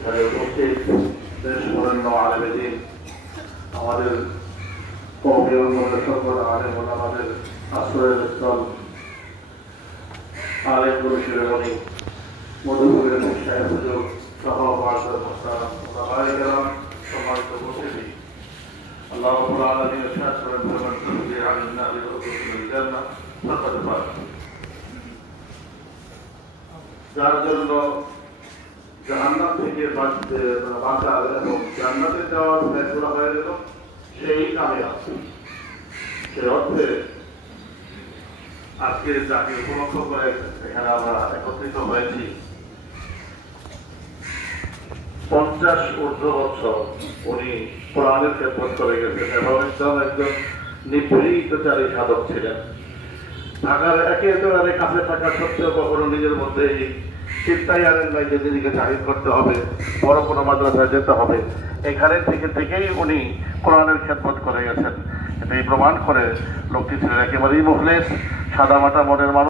এখানে উপস্থিত দেশ বরেণ্য আলেম দ্বীন, আমাদের কওমি অঙ্গনের সকল আলেম ওলামাদের আশ্রয়ের স্থল, আলেম পুরুষের মণি, মধুপুরের সাহেব হুজুর সহ মার্শাল মুস্তারাম ওলামায়ে কেরাম, সম্মানিত উপস্থিতি, আল্লাহ রাব্বুল আলামিন ইরশাদ করেন ফামান তুযি'আ আন-নাবি ওয়াদখুলুল জান্নাহ ফাকাদ ফাজ। যার জন্য জাহান্নাম থেকে বাঁচা এবং জান্নাতে যাওয়ার ফয়সালা হয়ে গেল, সেই কামিয়াব। সে অর্থে আজকে যাকে উপলক্ষ করে এখানে আমরা একত্রিত হয়েছি, 50 ঊর্ধ্ব বছর উনি কোরআনের খেদমত করে গেছেন এবং একজন নিভৃতচারী সাধক ছিলেন। ঢাকার একেবারে কাছে থাকা সত্ত্বেও কখনো নিজের মধ্যে এই চিন্তাই আনেন নাই যে নিজেকে জাহির করতে হবে, বড় কোনো মাদ্রাসায় যেতে হবে। এখানে থেকেই উনি কোরআনের খেদমত করে গেছেন। এটাই প্রমাণ করে লোকটি ছিলেন একেবারেই মুখলেস, সাদামাটা মনের মানুষ।